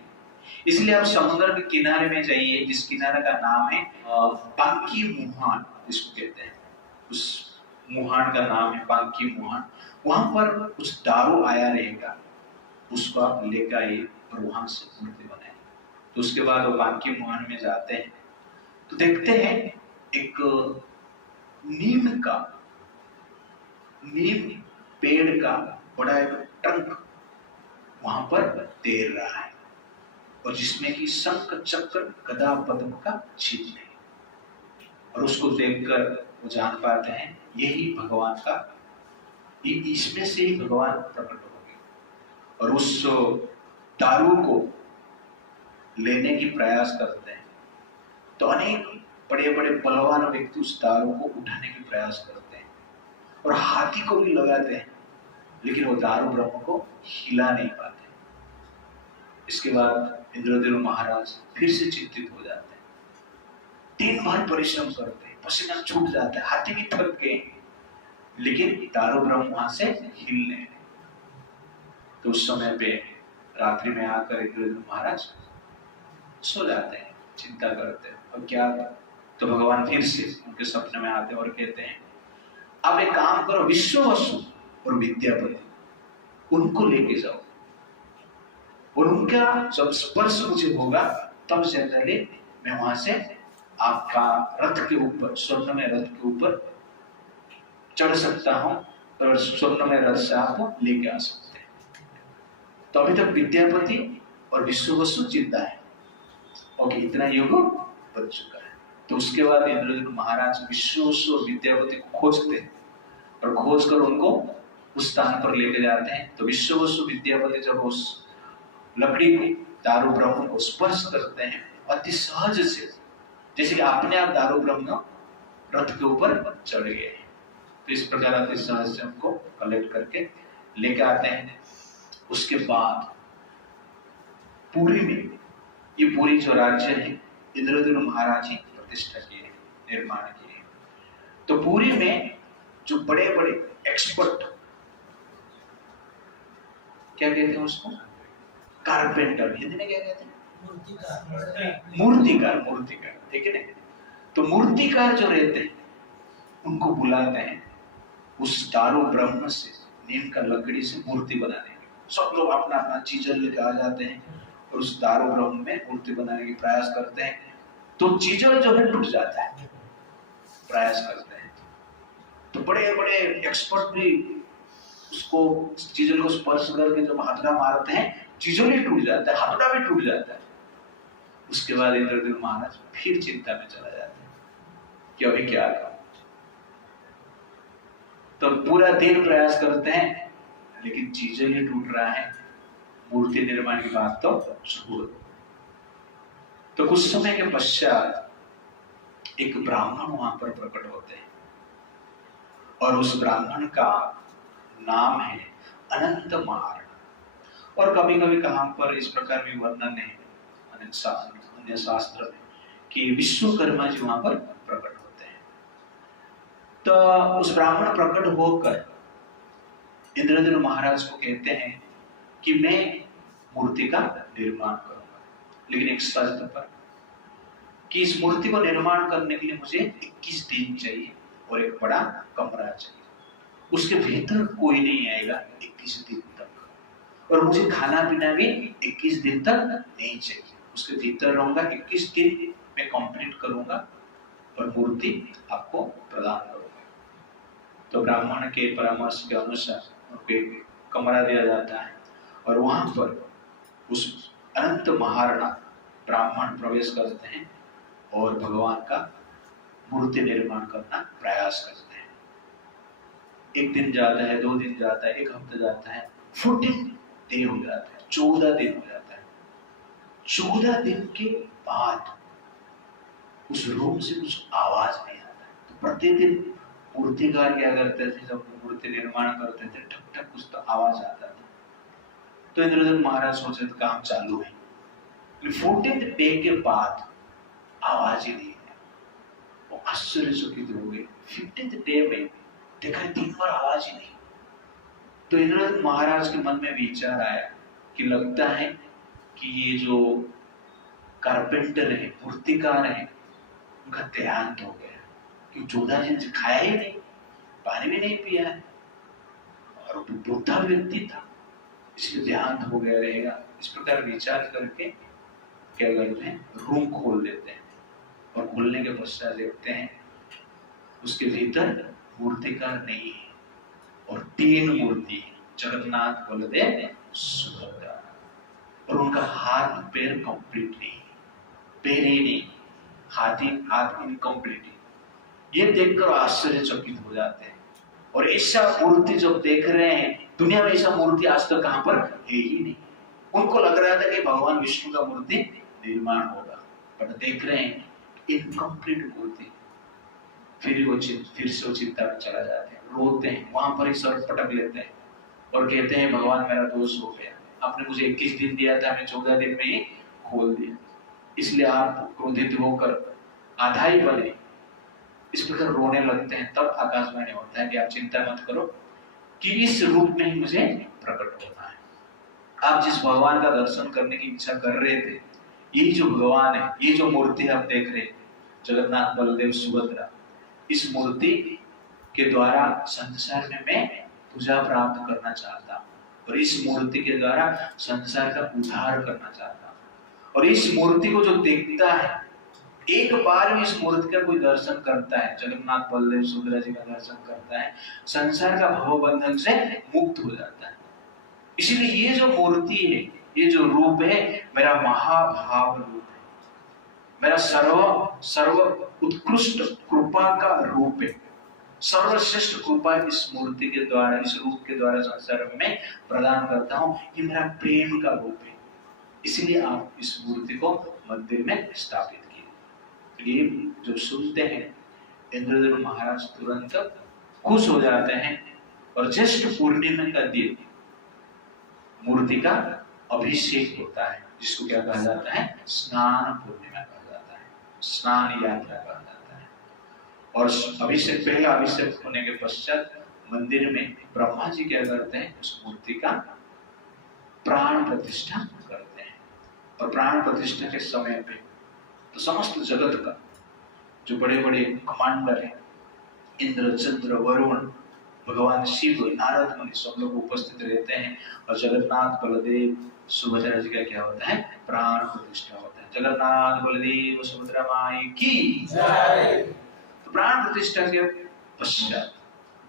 इसलिए आप समुद्र के किनारे में जाइए, जिस किनारे का नाम है पांकी मुहान जिसको कहते हैं, उस मुहान का नाम है पांकी मुहान। वहां पर कुछ दारू आया रहेगा, उसको आप लेकर आइए और वहां से मूर्ति बनाए। तो उसके बाद वो पांकी मुहान में जाते हैं तो देखते हैं एक नीम पेड़ का बड़ा एक ट्रंक वहां पर तैर रहा है और जिसमें कि शंख चक्र गदा पद्म का चिन्ह है। और उसको देखकर वो जान पाते हैं यही भगवान का, इसमें से ही भगवान प्रकट होंगे। और उस दारू को लेने की प्रयास करते हैं तो अनेक बड़े बड़े बलवान व्यक्ति उस दारू को उठाने की प्रयास करते हैं और हाथी को भी लगाते हैं लेकिन वो दारू ब्रह्म को हिला नहीं पाते। इसके बाद इंद्रदेव महाराज फिर से चिंतित हो जाते हैं, दिन भर परिश्रम करते हैं, पसीना छूट जाता है, हाथी भी थक गए, लेकिन दारू ब्रह्म वहां से हिल नहीं। तो उस समय पे रात्रि में आकर इंद्रदेव महाराज सो जाते हैं, चिंता करते हैं और क्या। तो भगवान फिर से उनके सपने में आते हैं और कहते हैं, आप एक काम करो, विश्व वसु और विद्यापति उनको लेके जाओ, और उनका जब स्पर्श मुझे होगा तब जनरली मैं वहां से आपका रथ के ऊपर, स्वर्ण में रथ के ऊपर चढ़ सकता हूं और स्वर्ण में रथ से आप लेके आ सकते हैं। तो अभी तक विद्यापति और विश्व वसु जिंदा है। ओके, इतना युग बन चुका है। तो उसके बाद इंद्रदेव महाराज विश्व वसु और विद्यापति को खोजते हैं और खोज कर उनको उस स्थान पर लेके जाते हैं। तो विश्व वसु विद्यापति जब उस लकड़ी को, दारू ब्रह्म को स्पर्श करते हैं अति सहज से, जैसे कि अपने आप दारू ब्रह्म रथ के ऊपर चढ़ गए हैं। तो इस प्रकार अति सहज से उनको कलेक्ट करके लेके आते हैं। उसके बाद पुरी में, ये पूरी जो राज्य है इंद्रदेव महाराज ही प्रतिष्ठा किए, निर्माण किए। तो पुरी में जो बड़े बड़े एक्सपर्ट, क्या कहते हैं उसको, कारपेंटर, हिंदी में क्या कहते हैं, मूर्तिकार, मूर्तिकार, ठीक है ना। तो मूर्तिकार जो रहते हैं उनको बुलाते हैं उस दारू ब्रह्म से, नीम का लकड़ी से मूर्ति बनाने के। सब लोग अपना अपना चीजल लेकर आ जाते हैं और उस दारू ब्रह्म में मूर्ति बनाने की प्रयास करते हैं। तो चीजल जो है टूट जाता है, प्रयास करते हैं। तो बड़े बड़े एक्सपर्ट भी उसको, चीजल को स्पर्श करके जब हाथड़ा मारते हैं चीजल ही टूट जाता है, हाथड़ा भी टूट जाता है। उसके बाद इंद्रदेव महाराज फिर चिंता में चला जाता है कि अभी क्या करूं। तो पूरा दिन प्रयास करते हैं लेकिन चीजल ही टूट रहा है, मूर्ति निर्माण की बात तो छोड़। तो कुछ समय के पश्चात एक ब्राह्मण वहां पर प्रकट होते हैं और उस ब्राह्मण का नाम है अनंत महाराज। और कभी कभी कहां पर इस प्रकार भी वर्णन है अन्य शास्त्र में कि विश्वकर्मा जी वहां पर प्रकट होते हैं। तो उस ब्राह्मण प्रकट होकर इंद्रदेव महाराज को कहते हैं कि मैं मूर्ति का निर्माण करूंगा, लेकिन एक शर्त पर, कि इस मूर्ति को निर्माण करने के लिए मुझे 21 दिन चाहिए और एक बड़ा कमरा चाहिए। उसके भीतर कोई नहीं आएगा 21 दिन तक, और मुझे खाना पीना भी 21 दिन तक नहीं चाहिए। उसके भीतर रहूंगा, 21 दिन में कंप्लीट करूंगा और मूर्ति आपको प्रदान करूंगा। तो ब्राह्मण के परामर्श के अनुसार उनको एक कमरा दिया जाता है और वहां पर उस अनंत महाराणा ब्राह्मण प्रवेश करते हैं और भगवान का मूर्ति निर्माण करना प्रयास करते हैं। एक दिन जाता है, 2 दिन जाता है, 1 हफ्ता जाता है, 14 दिन हो जाता है, 14 दिन हो जाता है। 14 दिन के बाद उस रूम से कुछ आवाज नहीं आता है। तो प्रतिदिन मूर्तिकार क्या करते थे, जब मूर्ति निर्माण करते थे ठक ठक कुछ तो आवाज आता था। तो इंद्रदेव महाराज सोचे तो काम चालू है, 14th डे के बाद आवाज ही नहीं है। वो आश्चर्यचकित हो गए। 15th डे में देखा दिन भर आवाज ही नहीं। तो इंद्रदेव महाराज के मन में विचार आया कि लगता है कि ये जो कारपेंटर है, मूर्तिकार है, उनका देहांत हो गया, कि 14 दिन से खाया ही नहीं, पानी भी नहीं पिया है, और वो बुद्धा व्यक्ति था, इसलिए देहांत हो गया रहेगा। इस प्रकार विचार करके क्या करते हैं, रूम खोल देते हैं और खोलने के पश्चात देखते हैं उसके भीतर मूर्तिकार नहीं है और 3 मूर्ति है, जगन्नाथ, बलदेव, सुभद्रा। और उनका हाथ पैर कंप्लीट नहीं, पैर ही नहीं, हाथ इनकम्प्लीट। ये देखकर आश्चर्यचकित हो जाते हैं। और ऐसा मूर्ति जब देख रहे हैं, दुनिया में ऐसा मूर्ति आज तक कहां पर है ही नहीं। उनको लग रहा था कि भगवान विष्णु का मूर्ति निर्माण होगा, पर देख रहे हैं इनकम्प्लीट मूर्ति। फिर से वो चिंता में चला जाते हैं, रोते हैं, वहां पर ही सर पटक लेते हैं और कहते हैं भगवान मेरा दोष हो गया, आपने मुझे 21 दिन दिया था, हमें 14 दिन में ही खोल दिया, इसलिए आप क्रोधित होकर आधा ही बने, इस प्रकार रोने लगते हैं। तब आकाशवाणी होता है कि आप चिंता मत करो कि इस रूप में ही मुझे प्रकट होना है। आप जिस भगवान का दर्शन करने की इच्छा कर रहे थे, यही जो भगवान है, ये जो मूर्ति आप देख रहे हैं, जगन्नाथ बलदेव सुभद्रा, इस मूर्ति के द्वारा संसार में मैं पूजा प्राप्त करना चाहता हूँ और इस मूर्ति के द्वारा संसार का उद्धार करना चाहता हूँ। और इस मूर्ति को जो देखता है, एक बार भी इस मूर्ति का कोई दर्शन करता है, जगन्नाथ बलदेव सुभद्रा जी का दर्शन करता है, संसार का भव बंधन से मुक्त हो जाता है। इसलिए ये जो मूर्ति है, ये जो रूप है, मेरा महाभाव रूप है, मेरा सर्व उत्कृष्ट कृपा का रूप है, सर्वश्रेष्ठ कृपा इस मूर्ति के द्वारा, इस रूप के द्वारा संसार में प्रदान करता हूँ। ये मेरा प्रेम का रूप है, इसलिए आप इस मूर्ति को मंदिर में स्थापित किए। ये जब सुनते हैं, इंद्रदेव महाराज तुरंत खुश हो जाते हैं और ज्येष्ठ पूर्णिमा का दिन मूर्ति का अभिषेक होता है, जिसको क्या कहा जाता है, स्नान पूर्णिमा कहा जाता है, स्नान यात्रा कहा जाता है। और अभिषेक, पहला अभिषेक होने के पश्चात मंदिर में ब्रह्मा जी क्या करते हैं, उस मूर्ति का प्राण प्रतिष्ठा करते हैं। और प्राण प्रतिष्ठा के समय पे तो समस्त जगत का जो बड़े बड़े कमांडर हैं, इंद्र, चंद्र, वरुण, भगवान शिव, नारद मुनि, सब लोग उपस्थित रहते हैं और जगन्नाथ बलदेव सुभद्रा जी का क्या होता है, प्राण प्रतिष्ठा होता है। जगन्नाथ बलदेव सुभद्रा माई की जय। तो प्राण प्रतिष्ठा के पश्चात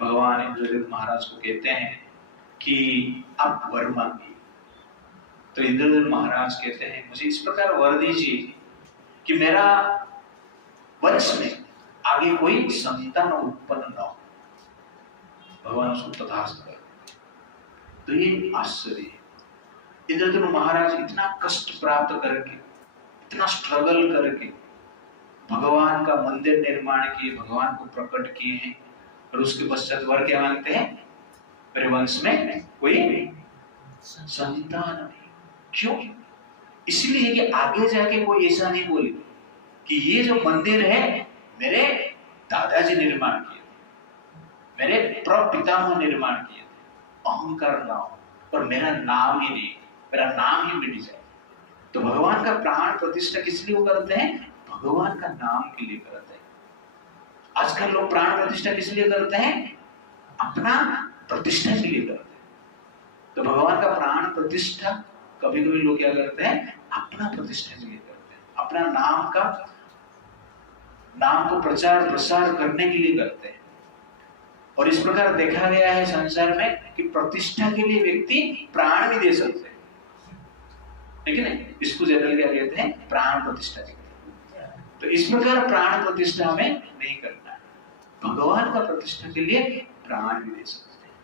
भगवान इंद्रदेव महाराज को कहते हैं कि आप वर मांगिए। तो इंद्रदेव महाराज कहते हैं, मुझे इस प्रकार वर दीजिए कि मेरा वंश में आगे कोई संतान उत्पन्न न हो। भगवान उसको तथास्तु कर। तो ये आश्चर्य है, इंद्रदेव महाराज इतना कष्ट प्राप्त करके, इतना स्ट्रगल करके भगवान का मंदिर निर्माण किए, भगवान को प्रकट किए हैं, और उसके पश्चात वर क्या मांगते हैं, मेरे वंश में कोई संतान नहीं। क्यों? इसलिए कि आगे जाके कोई ऐसा नहीं बोले कि ये जो मंदिर है मेरे दादाजी निर्माण किए थे, मेरे प्रपितामह निर्माण किए थे, अहंकार ना हो और मेरा नाम ही नहीं, मेरा नाम ही मिट जाए। तो भगवान का प्राण प्रतिष्ठा किस लिए करते हैं, भगवान का नाम के लिए करते हैं। आजकल लोग प्राण प्रतिष्ठा किस लिए करते हैं, अपना प्रतिष्ठा के लिए करते हैं। तो भगवान का प्राण प्रतिष्ठा कभी कभी लोग क्या करते हैं, अपना प्रतिष्ठा के लिए करते हैं, अपना नाम को प्रचार प्रसार करने के लिए करते हैं। और इस प्रकार देखा गया है संसार में कि प्रतिष्ठा के लिए व्यक्ति प्राण भी दे सकते हैं, लेकिन इसको जनरल क्या कहते हैं, प्राण प्रतिष्ठा कहते हैं। तो इस प्रकार प्राण प्रतिष्ठा हमें नहीं करना है, भगवान का प्रतिष्ठा के लिए प्राण भी दे सकते हैं।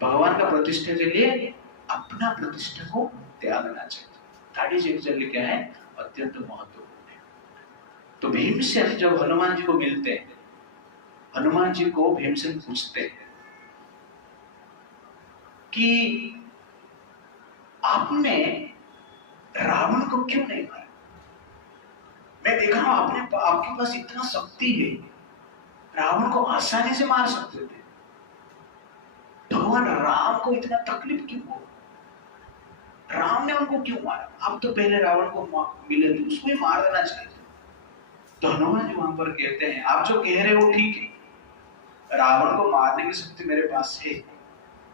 भगवान का प्रतिष्ठा के लिए अपना प्रतिष्ठा को त्यागना चाहिए। थाड़ी चैतन्य क्या है, अत्यंत महत्वपूर्ण है। तो भीमसेन जब हनुमान जी को मिलते हैं, हनुमान जी को भीमसेन पूछते हैं कि आपने रावण को क्यों नहीं मारा? मैं देख रहा हूं आपके पास इतना शक्ति है, रावण को आसानी से मार सकते थे, भगवान राम को इतना तकलीफ क्यों हुआ? राम ने उनको क्यों मारा? आप तो पहले रावण को मिले थे, उसको ही मार देना चाहिए। तो हनुमान जी वहां पर कहते हैं, आप जो कह रहे हो ठीक है, रावण को मारने की शक्ति मेरे पास है,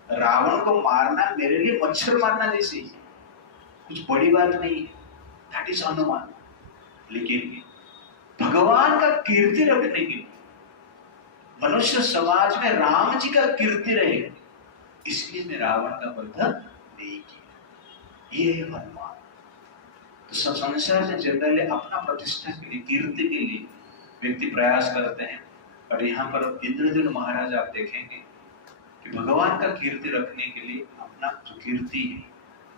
रावण को मारना मेरे लिए मच्छर मारना जैसे ही, कुछ बड़ी बात नहीं है, दैट इज हनुमान। लेकिन भगवान का कीर्ति रखने के लिए, मनुष्य समाज में राम जी का कीर्ति रहे, इसलिए मैं रावण का वध नहीं किया। ये है हनुमान। तो संसार में जनरली अपना प्रतिष्ठा के लिए, कीर्ति के लिए व्यक्ति प्रयास करते हैं। और यहाँ पर इंद्रदेव महाराज आप देखेंगे कि भगवान का कीर्ति रखने के लिए अपना जो कीर्ति है,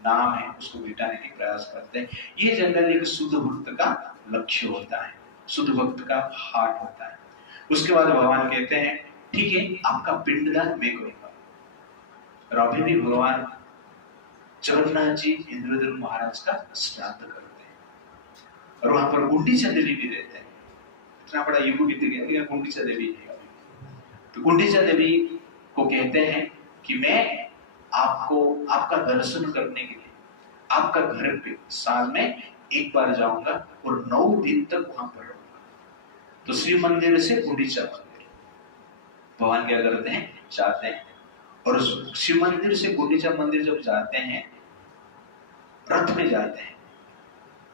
नाम है, उसको मिटाने की प्रयास करते हैं। ये जनरली एक शुद्ध भक्त का लक्ष्य होता है, शुद्ध भक्त का हार्ट होता है। उसके बाद भगवान कहते हैं, ठीक है, आपका पिंडदान मैं करूंगा, और अभी भी भगवान जगन्नाथ जी इंद्रदेव महाराज का श्राद्ध करते हैं और वहां पर गुंडीचा देवी भी रहते हैं। इतना बड़ा युग बीत गया, गुंडीचा देवी है अभी। तो गुंडीचा देवी को कहते हैं कि मैं आपको आपका दर्शन करने के लिए आपका घर पे साल में एक बार जाऊंगा और 9 दिन तक वहां पर रहूंगा। तो श्री मंदिर से गुंडीचा मंदिर भगवान क्या करते हैं, जाते हैं। और शिव मंदिर से गुंडीचा मंदिर जब जाते हैं रथ में जाते हैं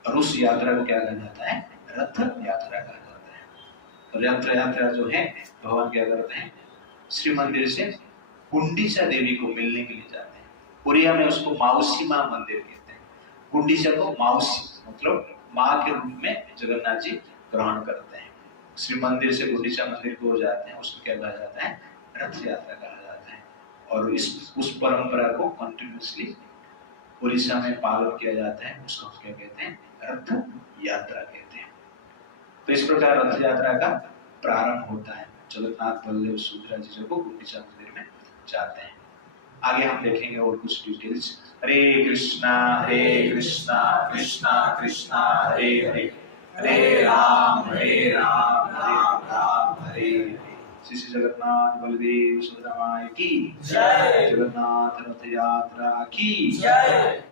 और उस यात्रा को क्या कहा जाता है, रथ यात्रा कहा जाता है। और यात्रा जो है भगवान क्या करते हैं, श्री मंदिर से गुंडीचा देवी को मिलने के लिए जाते हैं। उड़िया में उसको माउसी मां मंदिर कहते हैं। गुंडीचा को माउसी मतलब माँ के रूप में जगन्नाथ जी ग्रहण करते हैं। श्री मंदिर से गुंडीचा मंदिर को जाते हैं, उसको क्या कहा जाता है, रथ यात्रा कहा जाता है। और उस परंपरा को कंटिन्यूसली उड़ीसा में पालन किया जाता है, उसको क्या कहते हैं, रथ यात्रा कहते हैं। तो इस प्रकार रथ यात्रा का प्रारंभ होता है। जगन्नाथ बलदेव सुभद्रा जी जब गुंडीचा मंदिर में जाते हैं। आगे हम देखेंगे और कुछ डिटेल्स। हरे कृष्णा कृष्णा कृष्णा हरे हरे, हरे राम राम राम हरे हरे। श्री जगन्नाथ बलदेव सुभद्रा माई की जय, जगन्नाथ रथ यात्रा की जय।